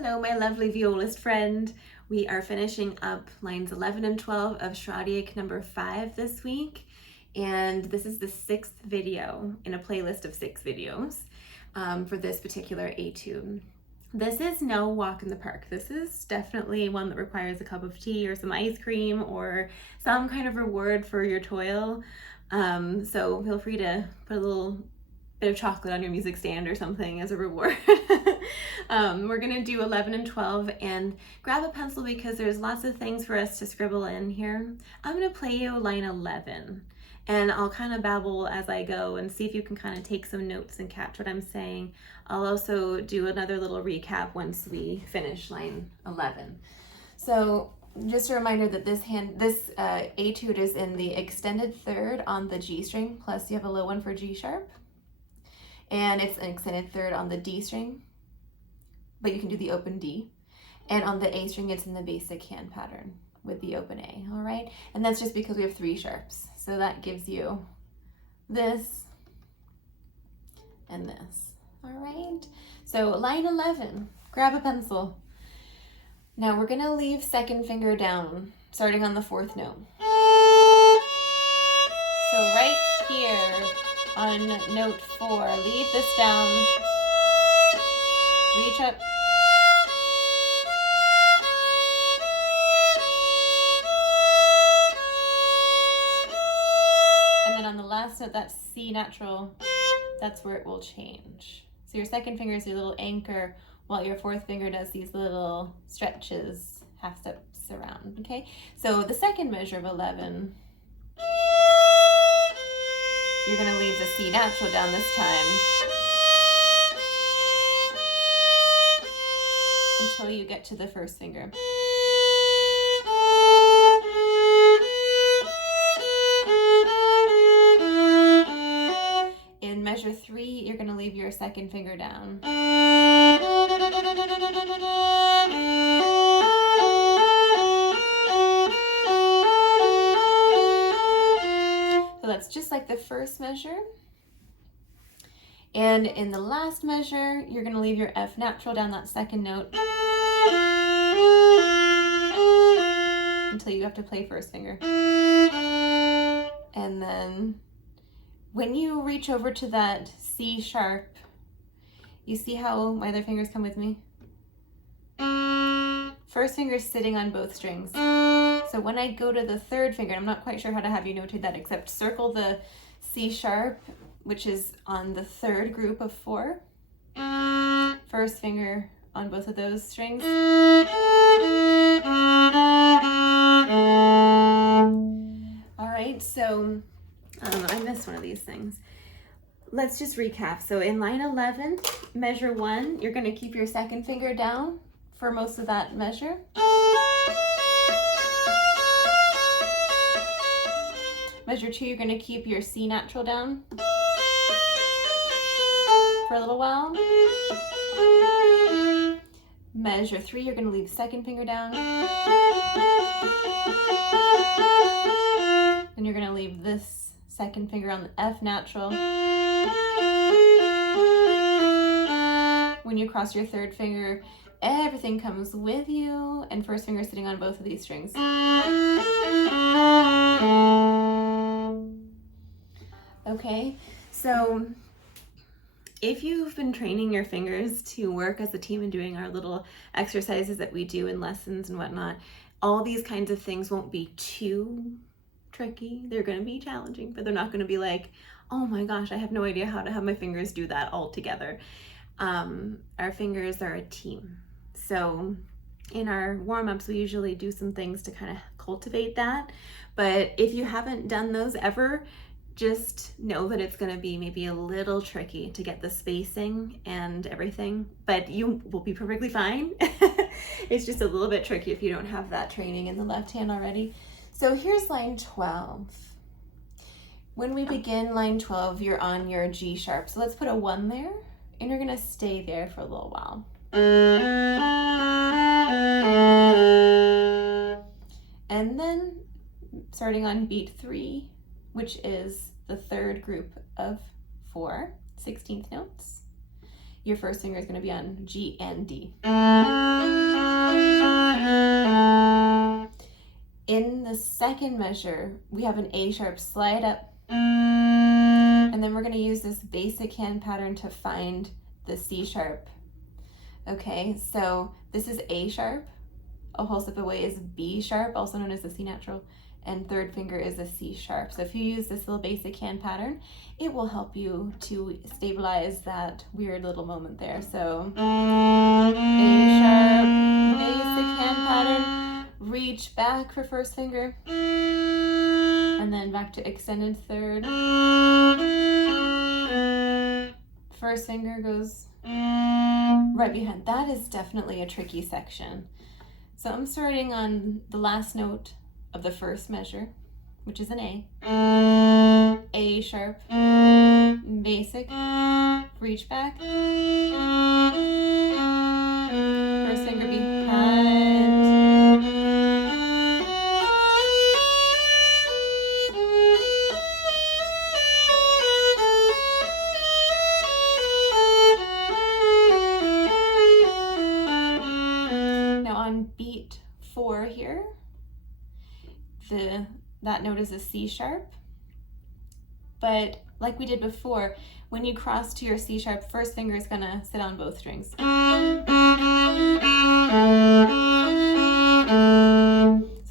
Hello, my lovely violist friend. We are finishing up lines 11 and 12 of Schradieck number 5 this week, and this is the 6th video in a playlist of 6 videos for this particular etude. This is no walk in the park. This is definitely one that requires a cup of tea or some ice cream or some kind of reward for your toil. So feel free to put a little bit of chocolate on your music stand or something as a reward. We're gonna do 11 and 12, and grab a pencil because there's lots of things for us to scribble in here. I'm gonna play you line 11, and I'll kind of babble as I go and see if you can kind of take some notes and catch what I'm saying. I'll also do another little recap once we finish line 11. So just a reminder that this etude is in the extended third on the G string, plus you have a low one for G sharp. And it's an extended third on the D string, but you can do the open D. And on the A string, it's in the basic hand pattern with the open A, all right? And that's just because we have 3 sharps. So that gives you this and this, all right? So line 11, grab a pencil. Now we're gonna leave second finger down, starting on the 4th note. So right here, on note 4, leave this down, reach up, and then on the last note, that's C natural, that's where it will change. So your second finger is your little anchor, while your 4th finger does these little stretches, half steps around, okay? So the second measure of 11, you're going to leave the C natural down this time until you get to the 1st finger. In measure 3, you're going to leave your 2nd finger down. That's just like the first measure. And in the last measure, you're going to leave your F natural down that 2nd note until you have to play 1st finger. And then when you reach over to that C sharp, you see how my other fingers come with me? 1st finger is sitting on both strings. So when I go to the 3rd finger, I'm not quite sure how to have you notate that, except circle the C sharp, which is on the 3rd group of 4. 1st finger on both of those strings. All right, so I missed one of these things. Let's just recap. So in line 11, measure 1, you're going to keep your 2nd finger down for most of that measure. Measure 2, you're going to keep your C natural down for a little while. Measure 3, you're going to leave the 2nd finger down. Then you're going to leave this 2nd finger on the F natural. When you cross your 3rd finger, everything comes with you, and 1st finger is sitting on both of these strings. Okay, so if you've been training your fingers to work as a team and doing our little exercises that we do in lessons and whatnot, all these kinds of things won't be too tricky. They're going to be challenging, but they're not going to be like, oh my gosh, I have no idea how to have my fingers do that all together. Our fingers are a team. So in our warm-ups, we usually do some things to kind of cultivate that. But if you haven't done those ever, just know that it's going to be maybe a little tricky to get the spacing and everything, but you will be perfectly fine. It's just a little bit tricky if you don't have that training in the left hand already. So here's line 12. When we begin line 12, you're on your G sharp. So let's put a 1 there, and you're going to stay there for a little while. And then starting on beat 3, which is the 3rd group of 4 16th notes, your first finger is going to be on G and D. In the second measure, we have an A sharp slide up, and then we're going to use this basic hand pattern to find the C sharp. Okay, so this is A sharp, a whole step away is B sharp, also known as the C natural, and third finger is a C sharp. So if you use this little basic hand pattern, it will help you to stabilize that weird little moment there. So A sharp, basic hand pattern, reach back for first finger, and then back to extended third. First finger goes right behind. That is definitely a tricky section. So I'm starting on the last note of the first measure, which is an A sharp, basic, reach back, first finger behind, now on beat 4 here, that note is a C sharp, but like we did before, when you cross to your C sharp, first finger is going to sit on both strings. So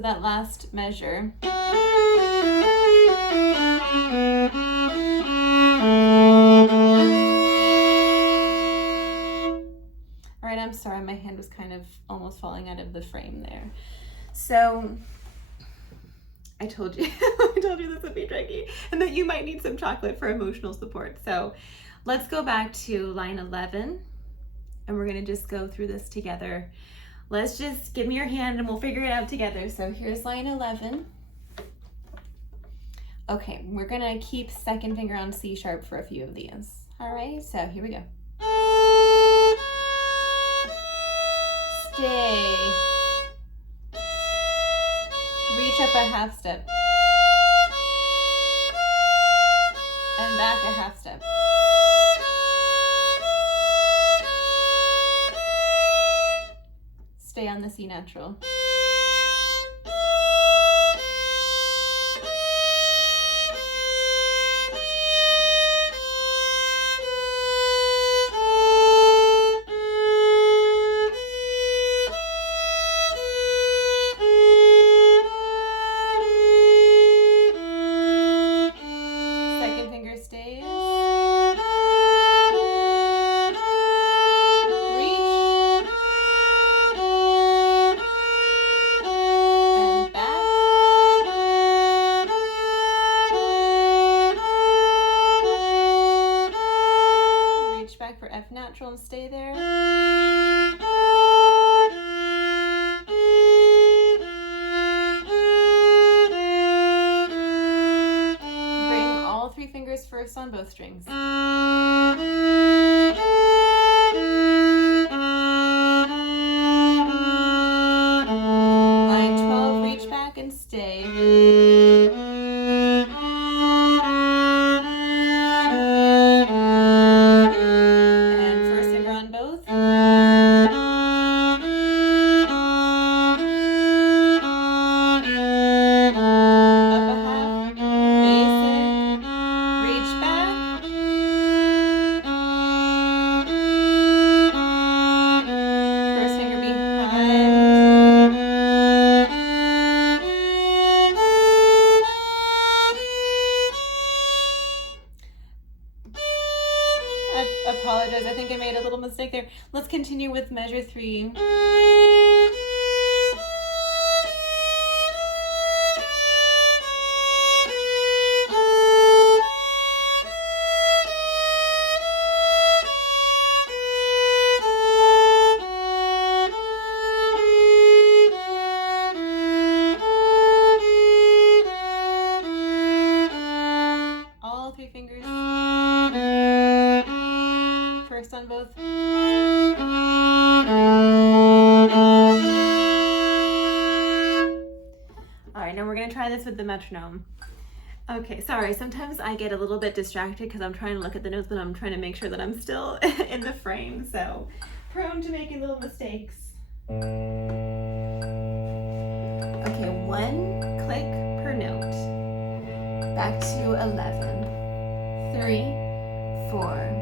that last measure, all right, I'm sorry, my hand was kind of almost falling out of the frame there. So I told you, I told you this would be tricky and that you might need some chocolate for emotional support. So let's go back to line 11 and we're gonna just go through this together. Let's just give me your hand and we'll figure it out together. So here's line 11. Okay, we're gonna keep second finger on C sharp for a few of these. All right, so here we go. Stay. Reach up a half step. And back a half step. Stay on the C natural. And stay there. Bring all 3 fingers first on both strings. Line 12, reach back and stay. Apologize, I think I made a little mistake there. Let's continue with measure 3. All 3 fingers. First on both. All right, now we're gonna try this with the metronome. Okay, sorry, sometimes I get a little bit distracted because I'm trying to look at the notes, but I'm trying to make sure that I'm still in the frame, so prone to making little mistakes. Okay, 1 click per note. Back to 11. 3, 4.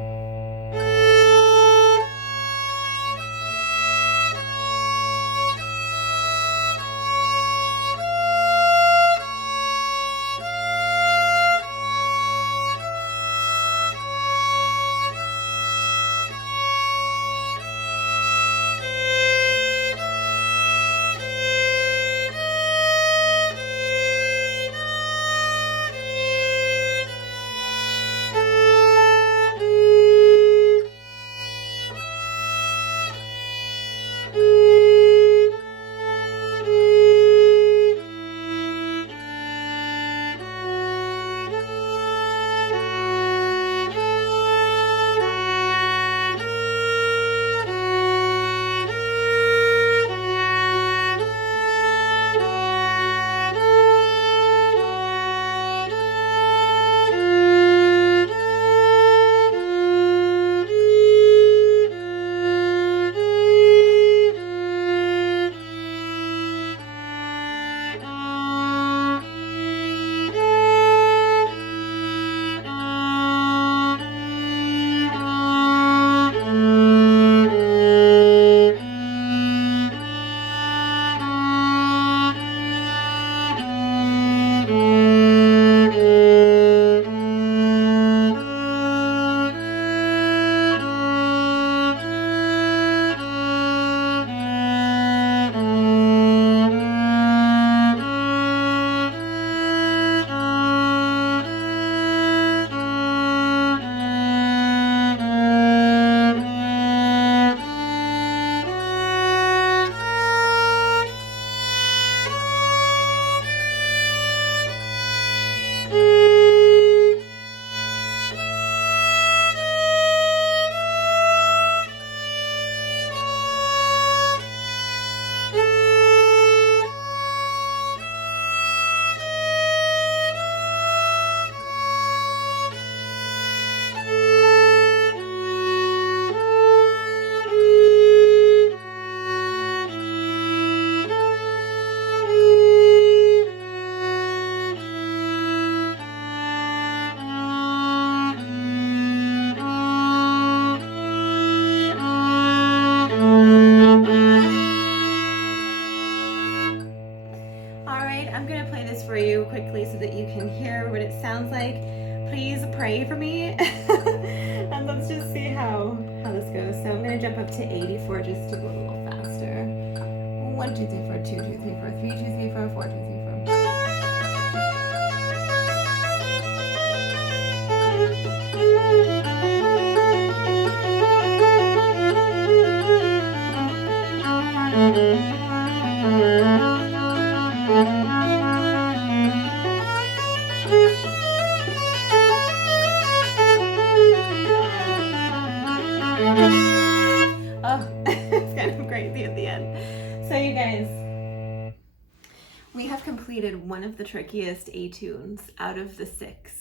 I'm gonna play this for you quickly so that you can hear what it sounds like. Please pray for me. And let's just see how this goes. So I'm gonna jump up to 84 just to go a little faster. 1, 2, 3, 4, 2, 2, 3, 4, 3, 2, 3, 4, 4, 2, 3, Oh, it's kind of crazy at the end. So you guys, we have completed one of the trickiest etudes out of the 6.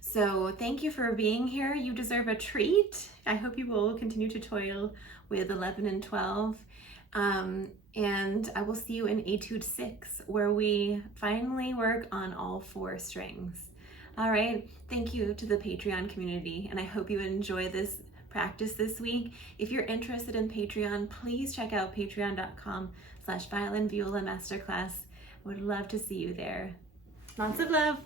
So thank you for being here. You deserve a treat. I hope you will continue to toil with 11 and 12. And I will see you in Etude 6, where we finally work on all 4 strings. All right, thank you to the Patreon community, and I hope you enjoy this practice this week. If you're interested in Patreon, please check out patreon.com/violinviolamasterclass. I would love to see you there. Lots of love.